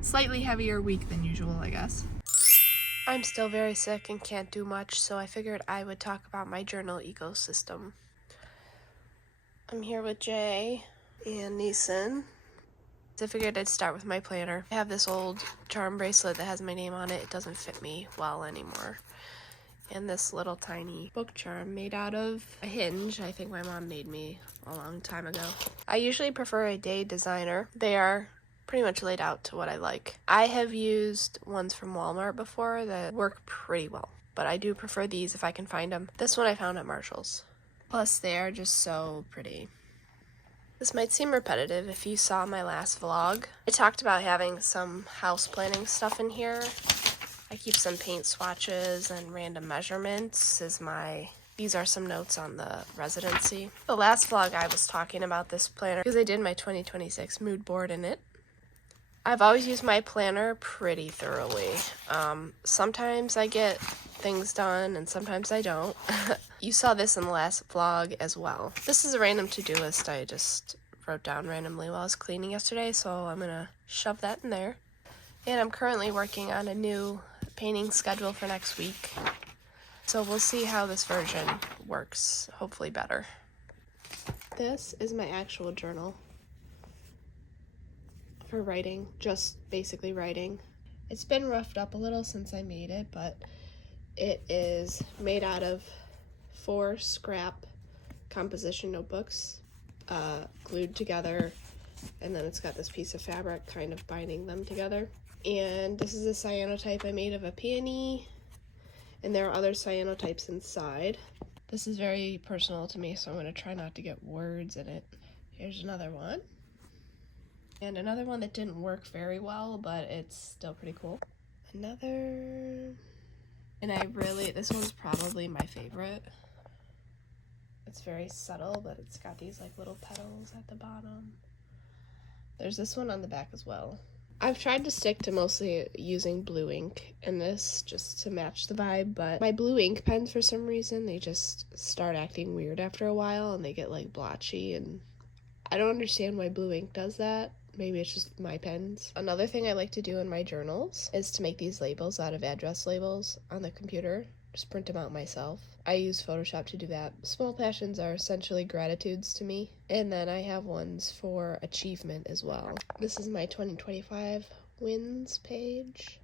slightly heavier week than usual, I guess. I'm still very sick and can't do much, so I figured I would talk about my journal ecosystem. I'm here with Jay and Neeson. I figured I'd start with my planner. I have this old charm bracelet that has my name on it. It doesn't fit me well anymore. And this little tiny book charm made out of a hinge. I think my mom made me a long time ago. I usually prefer a day designer. They are pretty much laid out to what I like. I have used ones from Walmart before that work pretty well, but I do prefer these if I can find them. This one I found at Marshall's. Plus, they are just so pretty. This might seem repetitive if you saw my last vlog. I talked about having some house planning stuff in here. I keep some paint swatches and random measurements these are some notes on the Residency. The last vlog I was talking about this planner because I did my 2026 mood board in it. I've always used my planner pretty thoroughly. Sometimes I get things done and sometimes I don't. You saw this in the last vlog as well. This is a random to-do list I just wrote down randomly while I was cleaning yesterday, so I'm gonna shove that in there. And I'm currently working on a new painting schedule for next week. So we'll see how this version works, hopefully better. This is my actual journal for writing, just basically writing. It's been roughed up a little since I made it, but it is made out of 4 scrap composition notebooks, glued together, and then it's got this piece of fabric kind of binding them together. And this is a cyanotype I made of a peony, and there are other cyanotypes inside. This is very personal to me, so I'm going to try not to get words in it. Here's another one. And another one that didn't work very well, but it's still pretty cool. Another... And this one's probably my favorite. It's very subtle, but it's got these like little petals at the bottom. There's this one on the back as well. I've tried to stick to mostly using blue ink in this just to match the vibe, but my blue ink pens, for some reason, they just start acting weird after a while and they get like blotchy, and I don't understand why blue ink does that. Maybe it's just my pens. Another thing I like to do in my journals is to make these labels out of address labels on the computer. Just print them out myself. I use Photoshop to do that. Small passions are essentially gratitudes to me. And then I have ones for achievement as well. This is my 2025 wins page.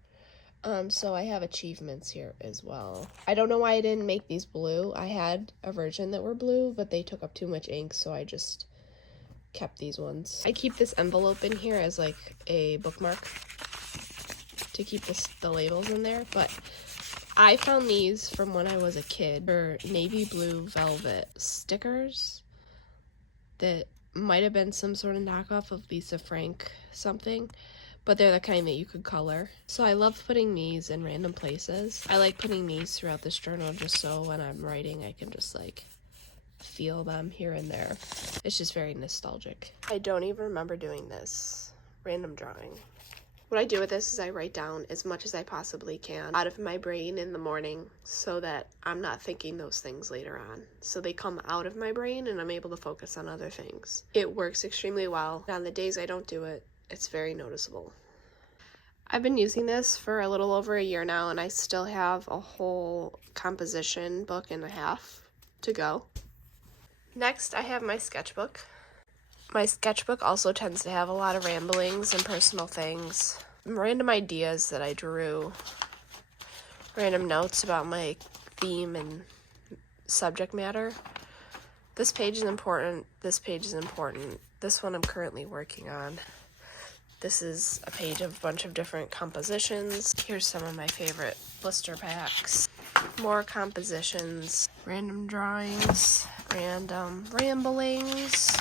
So I have achievements here as well. I don't know why I didn't make these blue. I had a version that were blue, but they took up too much ink, so I just kept these ones. I keep this envelope in here as like a bookmark to keep the labels in there, but I found these from when I was a kid. They're navy blue velvet stickers that might have been some sort of knockoff of Lisa Frank something, but they're the kind that you could color. So I love putting these in random places. I like putting these throughout this journal just so when I'm writing I can just like feel them here and there. It's just very nostalgic. I don't even remember doing this. Random drawing. What I do with this is I write down as much as I possibly can out of my brain in the morning so that I'm not thinking those things later on. So they come out of my brain and I'm able to focus on other things. It works extremely well. On the days I don't do it, it's very noticeable. I've been using this for a little over a year now, and I still have a whole composition book and a half to go. Next, I have my sketchbook. My sketchbook also tends to have a lot of ramblings and personal things, random ideas that I drew, random notes about my theme and subject matter. This page is important, this page is important. This one I'm currently working on. This is a page of a bunch of different compositions. Here's some of my favorite blister packs. More compositions, random drawings, random ramblings,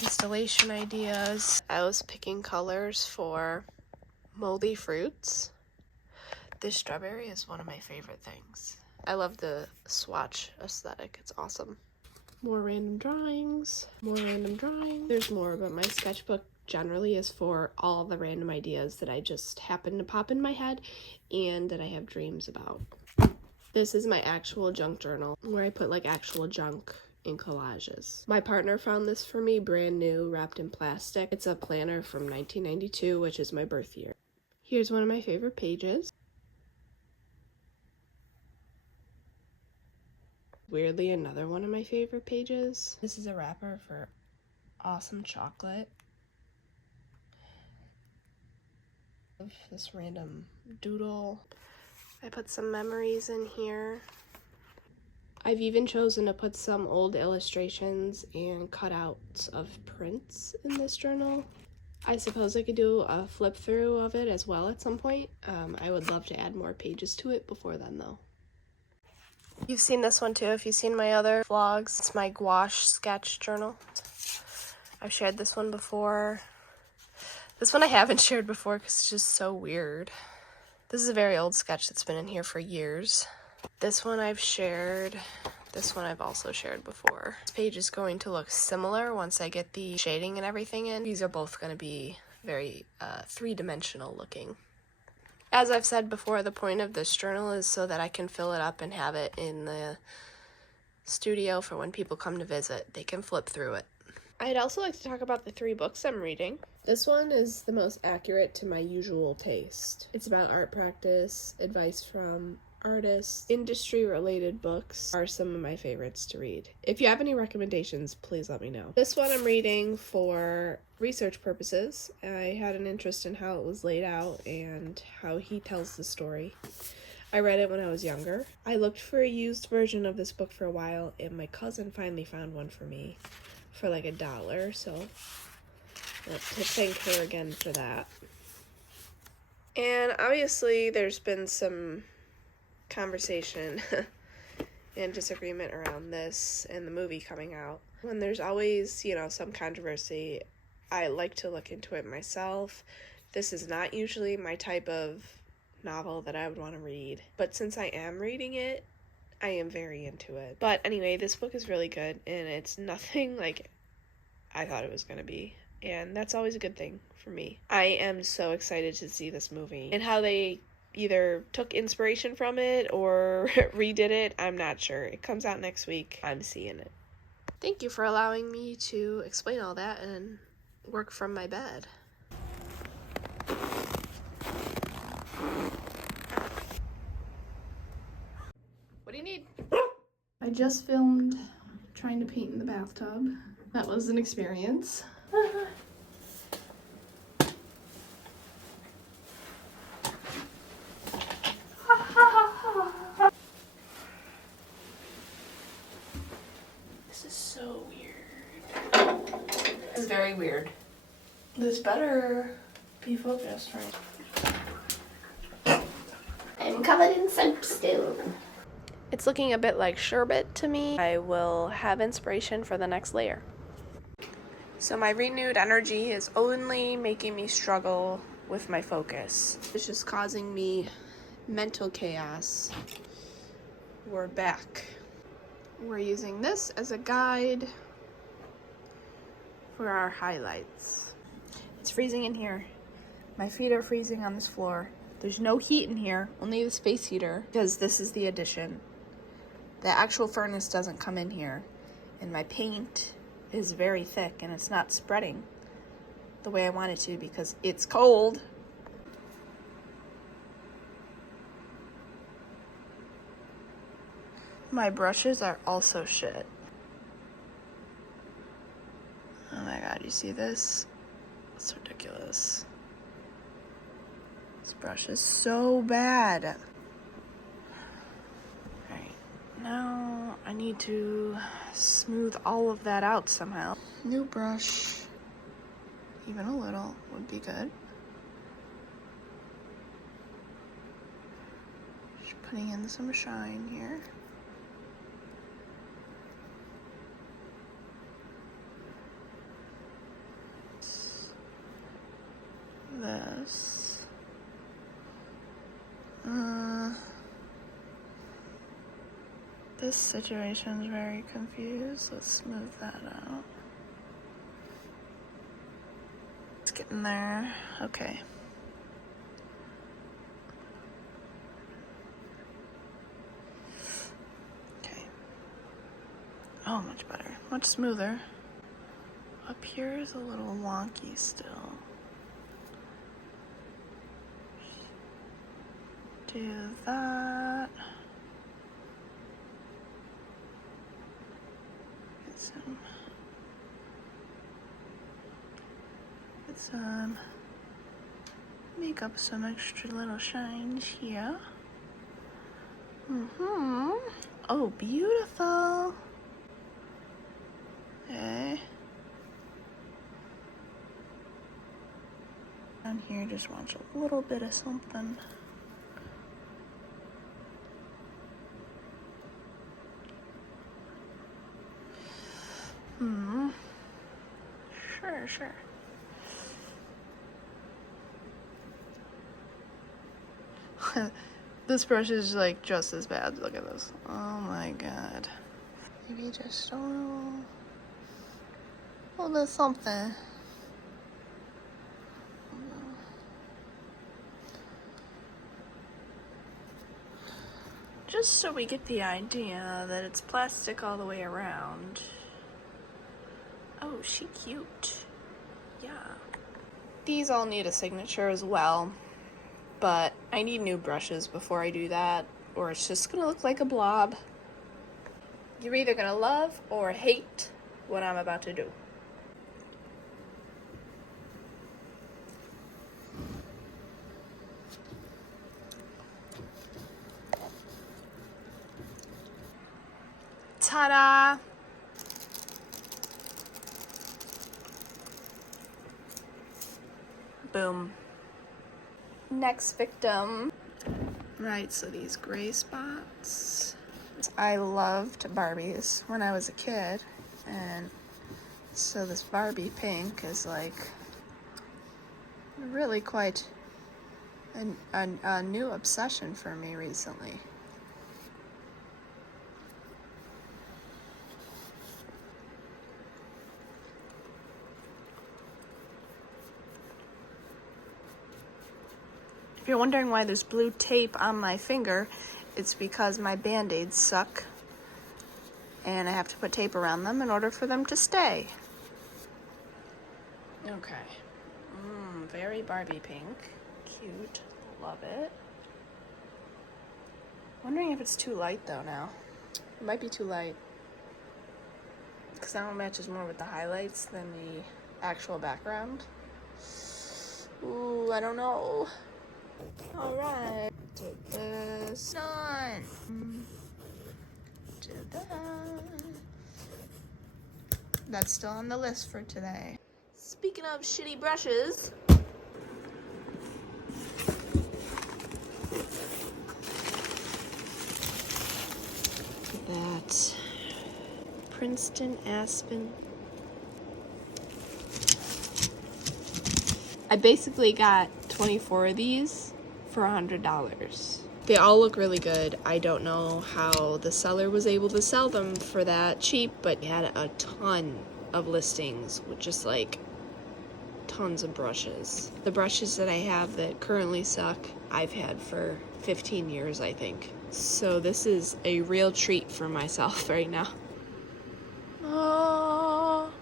installation ideas. I was picking colors for moldy fruits. This strawberry is one of my favorite things. I love the swatch aesthetic. It's awesome. More random drawings, more random drawings. There's more, but my sketchbook generally is for all the random ideas that I just happen to pop in my head and that I have dreams about. This is my actual junk journal where I put like actual junk in collages. My partner found this for me brand new, wrapped in plastic. It's a planner from 1992, which is my birth year. Here's one of my favorite pages. Weirdly, another one of my favorite pages. This is a wrapper for awesome chocolate. This random doodle. I put some memories in here. I've even chosen to put some old illustrations and cutouts of prints in this journal. I suppose I could do a flip through of it as well at some point. I would love to add more pages to it before then though. You've seen this one too if you've seen my other vlogs. It's my gouache sketch journal. I've shared this one before. This one I haven't shared before because it's just so weird. This is a very old sketch that's been in here for years. This one I've shared. This one I've also shared before. This page is going to look similar once I get the shading and everything in. These are both going to be very three-dimensional looking. As I've said before, the point of this journal is so that I can fill it up and have it in the studio for when people come to visit. They can flip through it. I'd also like to talk about the 3 books I'm reading. This one is the most accurate to my usual taste. It's about art practice, advice from artists. Industry-related books are some of my favorites to read. If you have any recommendations, please let me know. This one I'm reading for research purposes. I had an interest in how it was laid out and how he tells the story. I read it when I was younger. I looked for a used version of this book for a while, and my cousin finally found one for me for like $1, so I want to thank her again for that. And obviously there's been some conversation and disagreement around this and the movie coming out. When there's always, some controversy, I like to look into it myself. This is not usually my type of novel that I would want to read, but since I am reading it, I am very into it. But anyway, this book is really good, and it's nothing like I thought it was going to be, and that's always a good thing for me. I am so excited to see this movie, and how they either took inspiration from it or redid it, I'm not sure. It comes out next week. I'm seeing it. Thank you for allowing me to explain all that and work from my bed. What do you need? I just filmed trying to paint in the bathtub. That was an experience. This is so weird. This is very weird. This better be focused, right? I'm covered in soap still. It's looking a bit like sherbet to me. I will have inspiration for the next layer. So my renewed energy is only making me struggle with my focus. It's just causing me mental chaos. We're back. We're using this as a guide for our highlights. It's freezing in here. My feet are freezing on this floor. There's no heat in here, only the space heater, because this is the addition. The actual furnace doesn't come in here, and my paint is very thick and it's not spreading the way I want it to because it's cold. My brushes are also shit. Oh my god, you see this? It's ridiculous. This brush is so bad. Now I need to smooth all of that out somehow. New brush, even a little, would be good. Just putting in some shine here. This. This situation is very confused. Let's smooth that out. It's getting there. Okay. Okay. Oh, much better. Much smoother. Up here is a little wonky still. Do that. Get some makeup, some extra little shines here. Oh, beautiful. Okay. Down here, just wants a little bit of something. Sure. This brush is like just as bad. Look at this. Oh my god. Maybe just a little bit of something. Just so we get the idea that it's plastic all the way around. Oh, she cute. Yeah. These all need a signature as well, but I need new brushes before I do that, or it's just gonna look like a blob. You're either gonna love or hate what I'm about to do. Ta-da! Boom. Next victim. Right, so these gray spots. I loved Barbies when I was a kid, and so this Barbie pink is like really quite a new obsession for me recently. If you're wondering why there's blue tape on my finger, it's because my Band-Aids suck and I have to put tape around them in order for them to stay. Okay. Very Barbie pink. Cute. Love it. Wondering if it's too light though now. It might be too light, because that one matches more with the highlights than the actual background. Ooh, I don't know. Alright, do this. Done. Do that. That's still on the list for today. Speaking of shitty brushes, that Princeton Aspen. I basically got 24 of these for $100. They all look really good. I don't know how the seller was able to sell them for that cheap, but he had a ton of listings with just like tons of brushes. The brushes that I have that currently suck, I've had for 15 years, I think. So this is a real treat for myself right now. Oh.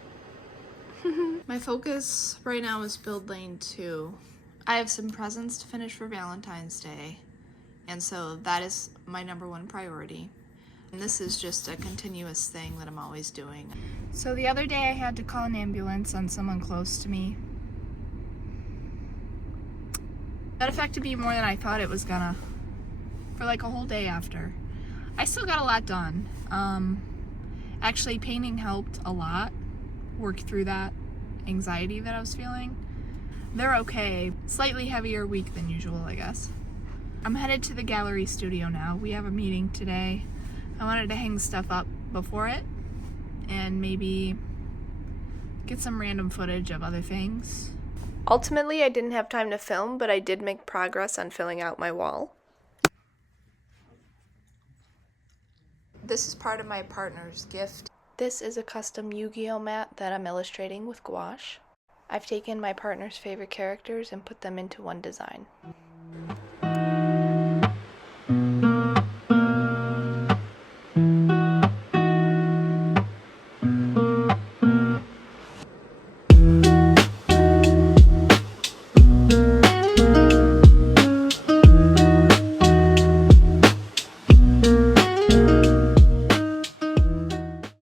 My focus right now is build lane 2. I have some presents to finish for Valentine's Day, and so that is my #1 priority. And this is just a continuous thing that I'm always doing. So the other day I had to call an ambulance on someone close to me. That affected me more than I thought it was gonna, for like a whole day after. I still got a lot done. Actually, painting helped a lot work through that anxiety that I was feeling. They're okay. Slightly heavier week than usual, I guess. I'm headed to the gallery studio now. We have a meeting today. I wanted to hang stuff up before it and maybe get some random footage of other things. Ultimately, I didn't have time to film, but I did make progress on filling out my wall. This is part of my partner's gift. This is a custom Yu-Gi-Oh mat that I'm illustrating with gouache. I've taken my partner's favorite characters and put them into one design.